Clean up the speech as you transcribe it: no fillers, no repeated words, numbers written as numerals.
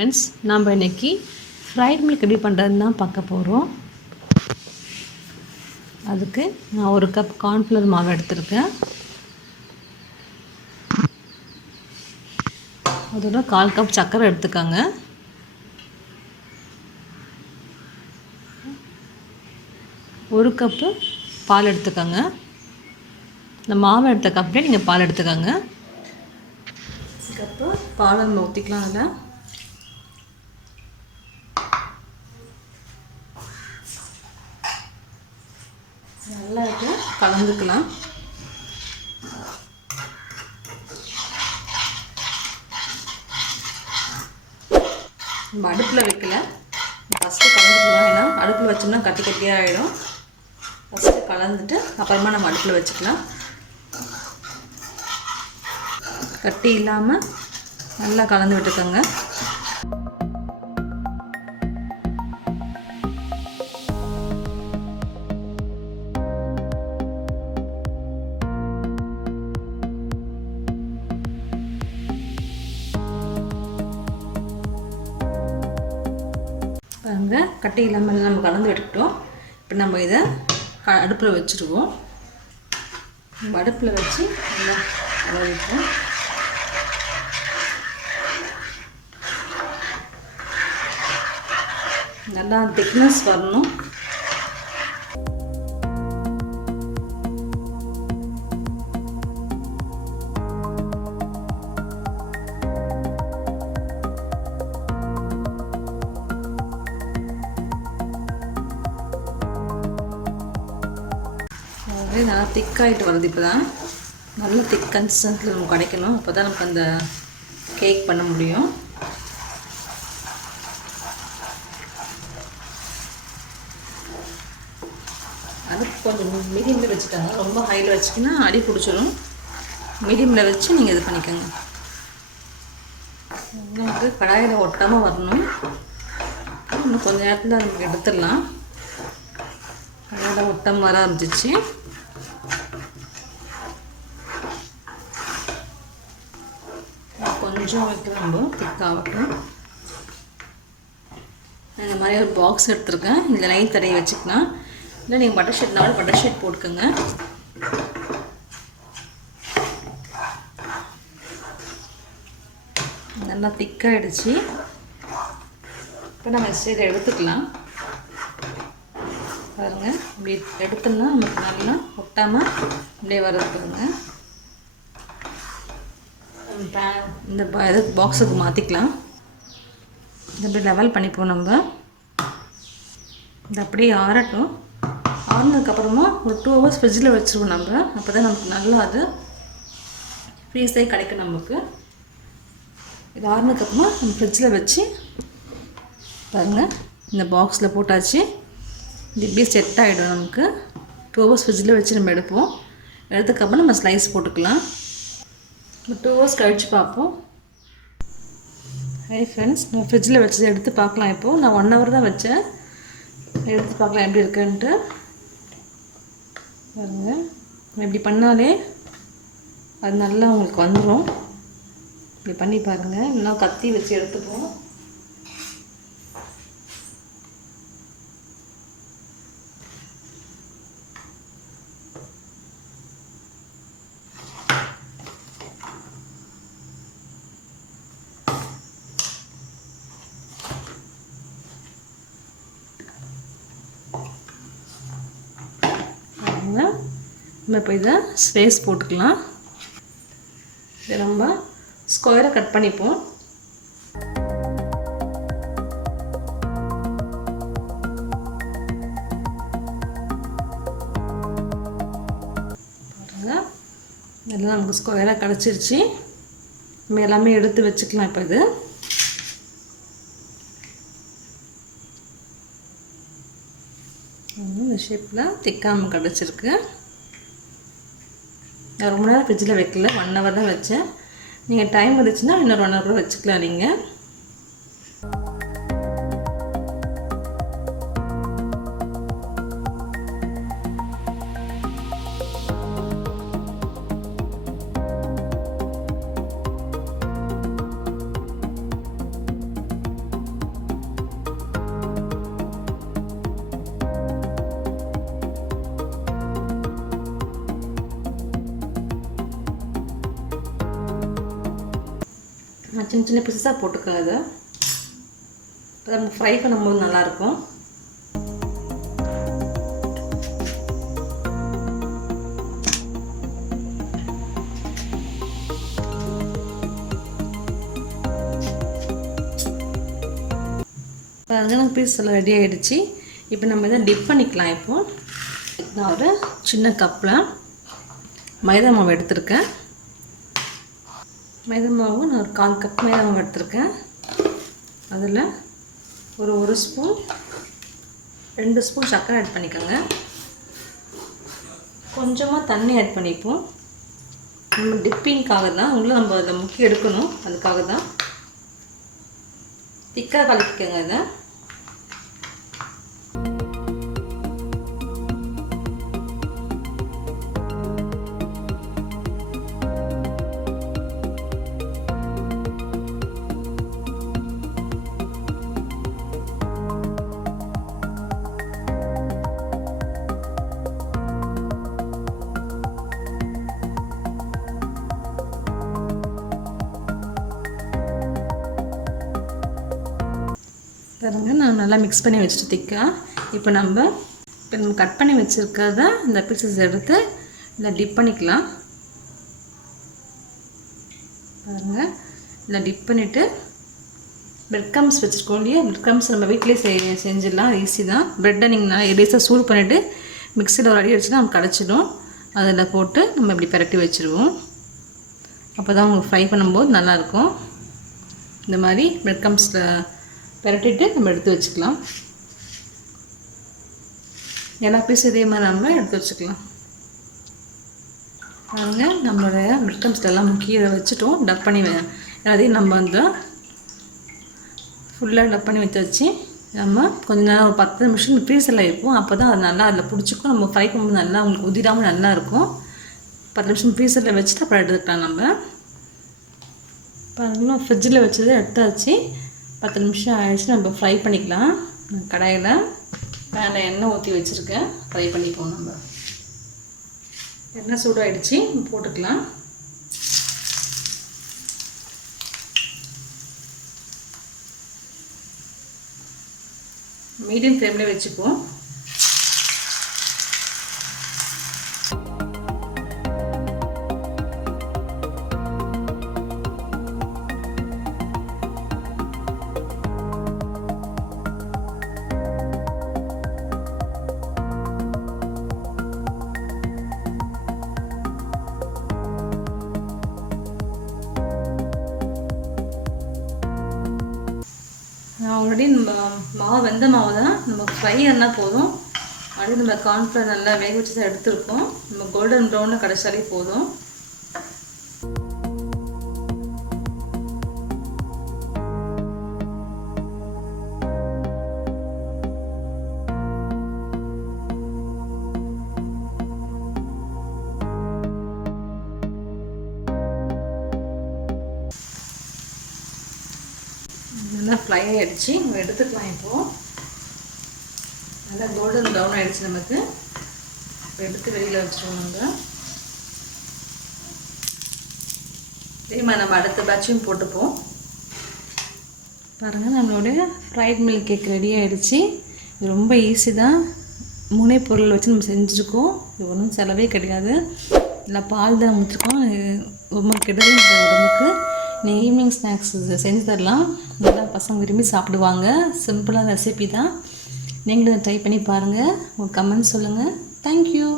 Friends, நம்ம இன்றைக்கி fried milk எப்படி பண்ணுறதுன்னு தான் பார்க்க போகிறோம். அதுக்கு நான் 1 கப் கார்ன்ஃப்ளவர் மாவு எடுத்திருக்கேன். அதோட 1/4 கப் சர்க்கரை எடுத்துக்கோங்க. ஒரு கப்பு பால் எடுத்துக்கோங்க. இந்த மாவு எடுத்த கப்லேயே நீங்கள் பால் எடுத்துக்கோங்க. கப்பு பால் நம்ம ஊற்றிக்கலாம். அதில் நல்லா கலந்துக்கலாம். நம்ம அடுப்பில் வைக்கல, ஃபஸ்ட்டு கலந்துக்கலாம். ஏன்னா அடுப்பில் வச்சோம்னா கட்டி கட்டியாக ஆகிடும். ஃபஸ்ட்டு கலந்துட்டு அப்புறமா நம்ம அடுப்பில் வச்சுக்கலாம். கட்டி இல்லாமல் நல்லா கலந்து விட்டுக்கோங்க. பாருங்கள், கட்டி இல்லாமல் நம்ம கலந்து விட்டுக்கிட்டோம். இப்போ நம்ம இதை அடுப்பில் வச்சுருவோம். நம்ம அடுப்பில் வச்சு நல்லா கலந்துப்போம். நல்லா திக்னஸ் வரணும். நல்லா திக்காகிட்டு வருது. இப்போ தான் நல்ல திக் கன்சிஸ்டன்சியில் நமக்கு கிடைக்கணும். அப்போ தான் நமக்கு அந்த கேக் பண்ண முடியும். அதுக்கு கொஞ்சம் மீடியமில் வச்சுட்டாங்க. ரொம்ப ஹையில் வச்சிங்கன்னா அடி பிடிச்சிடும். மீடியமில் வச்சு நீங்கள் இது பண்ணிக்கோங்க. நமக்கு கடாயில் ஒட்டாமல் வரணும். இன்னும் கொஞ்சம் நேரத்தில் நமக்கு எடுத்துடலாம். கடாயில் ஒட்டாமல் வர ஆரம்பிச்சிச்சு. கொஞ்சம் வைக்கலாம், நம்ம திக்காகட்டும். இந்த மாதிரி ஒரு பாக்ஸ் எடுத்துருக்கேன். இதில் நெய் தடவி வச்சுக்கலாம். இல்லை நீங்கள் பட்டர் ஷீட்னாலும் பட்டர் ஷீட் போட்டுக்கோங்க. நல்லா திக்காகிடுச்சு. இப்போ நம்ம சைடு எடுத்துக்கலாம். பாருங்கள், இப்படி எடுத்தோம்னா நமக்கு நல்லா ஒட்டாமல் இப்படியே வரதுங்க. இந்த இது பாக்ஸுக்கு மாற்றிக்கலாம். இது அப்படி லெவல் பண்ணிப்போம். நம்ம இது அப்படியே ஆறட்டும். ஆறினதுக்கப்புறமா ஒரு 2 hours ஃப்ரிட்ஜில் வச்சுருவோம். நம்ம அப்போ தான் நமக்கு நல்லா அது ஃப்ரீஸே கிடைக்கும் நமக்கு. இது ஆறினதுக்கப்புறமா நம்ம ஃப்ரிட்ஜில் வச்சு பாருங்கள், இந்த பாக்ஸில் போட்டாச்சு. இது இப்படியே செட் ஆகிடும். நமக்கு 2 hours ஃப்ரிட்ஜில் வச்சு நம்ம எடுப்போம். எடுத்ததுக்கப்புறம் நம்ம ஸ்லைஸ் போட்டுக்கலாம். 2 hours கழித்து பார்ப்போம். ஹை ஃப்ரெண்ட்ஸ், நான் ஃப்ரிட்ஜில் வச்சு எடுத்து பார்க்கலாம். இப்போது நான் 1 hour தான் வச்சேன். எடுத்து பார்க்கலாம் எப்படி இருக்குன்ட்டு. பாருங்கள், இப்படி பண்ணாலே அது நல்லா உங்களுக்கு வந்துடும். இப்படி பண்ணி பாருங்கள். இன்னும் கத்தி வச்சு எடுத்துப்போம். நம்ம இப்போ இதை ஸ்லைஸ் போட்டுக்கலாம். இதை நம்ம ஸ்கொயராக கட் பண்ணிப்போம். பாருங்கள், இதெல்லாம் நமக்கு ஸ்கொயராக கிடச்சிருச்சு. நம்ம எல்லாமே எடுத்து வச்சுக்கலாம். இப்போ இது இந்த ஷேப்பில் திக்காமல் கிடச்சிருக்கு. நான் ரொம்ப நேரம் ஃப்ரிட்ஜில் வைக்கல, 1 hour தான் வச்சேன். நீங்கள் டைம் இருந்துச்சுன்னா இன்னொரு 1 hour கூட வச்சுக்கலாம் நீங்கள். நான் சின்ன சின்ன பீஸஸாக போட்டுக்கேன் அதை. அப்போ நம்ம ஃப்ரை பண்ணும்போது நல்லாயிருக்கும். பாருங்கள் பீஸ் எல்லாம் ரெடி ஆகிடுச்சு. இப்போ நம்ம இதை டிப் பண்ணிக்கலாம். இப்போது நான் ஒரு சின்ன கப்பில் மைதா மாவு எடுத்திருக்கேன். மைதா மாவு நான் ஒரு 1/4 கப் மைதா மாவு எடுத்திருக்கேன். அதில் ஒரு ஸ்பூன் 2 ஸ்பூன் சர்க்கரை ஆட் பண்ணிக்கோங்க. கொஞ்சமாக தண்ணி ஆட் பண்ணிப்போம். நம்ம டிப்பிங்காக தான், நம்ம அதில் முக்கி எடுக்கணும், அதுக்காக தான். திக்காக கலக்கிக்கோங்க இதை. பாருங்க நான் நல்லா மிக்ஸ் பண்ணி வச்சுட்டு திக்கா. இப்போ நம்ம கட் பண்ணி வச்சுருக்கிறத இந்த பீசஸ் எடுத்து இதில் டிப் பண்ணிக்கலாம். பாருங்கள் இதில் டிப் பண்ணிவிட்டு பிரெட் க்ரம்ஸ் வச்சுருக்கோம் இல்லையா, பிரெட் க்ரம்ஸ் நம்ம வீட்டிலே செஞ்சிடலாம், ஈஸி தான். ப்ரெட்டை நீங்கள் நல்லா எடேஸாக சூடு பண்ணிவிட்டு மிக்சியில் ஒரு அடி வச்சுன்னா நம்ம கிடச்சிடும். அதில் போட்டு நம்ம இப்படி பரட்டி வச்சுருவோம். அப்போ தான் உங்களுக்கு ஃப்ரை பண்ணும்போது நல்லாயிருக்கும். இந்த மாதிரி பிரெட் க்ரம்ஸில் பரட்டிட்டு நம்ம எடுத்து வச்சுக்கலாம். எல்லா பீஸும் இதே மாதிரி நம்ம எடுத்து வச்சுக்கலாம். பாருங்க நம்மளோட பிரெட் க்ரம்ஸ் எல்லாம் கீழே வச்சுட்டோம். டப் பண்ணி அதையும் நம்ம வந்து ஃபுல்லாக டப் பண்ணி வச்சு நம்ம கொஞ்ச நேரம் ஒரு 10 நிமிஷம் ஃப்ரீசரில் இருக்கும். அப்போ தான் அது நல்லா அதில் பிடிச்சிக்கும். நம்ம ஃப்ரை பண்ணும்போது நல்லா உங்களுக்கு உதிராமல் நல்லாயிருக்கும். 10 நிமிஷம் ஃப்ரீசரில் வச்சுட்டு அப்புறம் எடுத்துக்கலாம். நம்ம பாருங்கள் ஃப்ரிட்ஜில் வச்சதை எடுத்தாச்சு. 10 நிமிஷம் ஆகிடுச்சு. நம்ம ஃப்ரை பண்ணிக்கலாம். கடாயில் பேனில் எண்ணெய் ஊற்றி வச்சுருக்கேன். ஃப்ரை பண்ணிப்போம். நம்ம எண்ணெய் சூடாகிடுச்சு, போட்டுக்கலாம். மீடியம் ஃப்ளேமில் வச்சுப்போம். ஆல்ரெடி நம்ம மாவு வெந்த மாவு தான், நம்ம ஃப்ரை ஆனால் போதும். அப்படியே நம்ம கார்ன்ஃப்ளவர் நல்லா வேக வச்சு தான் எடுத்துருக்கோம். நம்ம கோல்டன் ப்ரௌனில் கடைசாலே போதும். நல்லா ஃப்ரை ஆகிடுச்சு. நம்ம எடுத்துக்கலாம். இப்போது நல்லா கோல்டன் ப்ரௌன் ஆகிடுச்சு நமக்கு. இப்போ எடுத்து வெளியில் வச்சுருவோம். நம்ம நம்ம அடுத்த பேட்சையும் போட்டுப்போம். பாருங்கள் நம்மளுடைய ஃப்ரைட் மில்க் கேக் ரெடி ஆகிடுச்சு. இது ரொம்ப ஈஸி தான். 3 பொருள் வச்சு நம்ம செஞ்சுருக்கோம். இது ஒன்றும் செலவே கிடையாது. இல்லை பால் தான் ஊற்றிருக்கோம். ரொம்ப கெடுதல் உடம்புக்கு. நீங்கள் ஈவினிங் ஸ்நாக்ஸ் செஞ்சு தரலாம். நல்லா பசங்க விரும்பி சாப்பிடுவாங்க. சிம்பிளான ரெசிபி தான். நீங்களும் ட்ரை பண்ணி பாருங்கள். உங்கள் கமெண்ட் சொல்லுங்கள். தேங்க்யூ.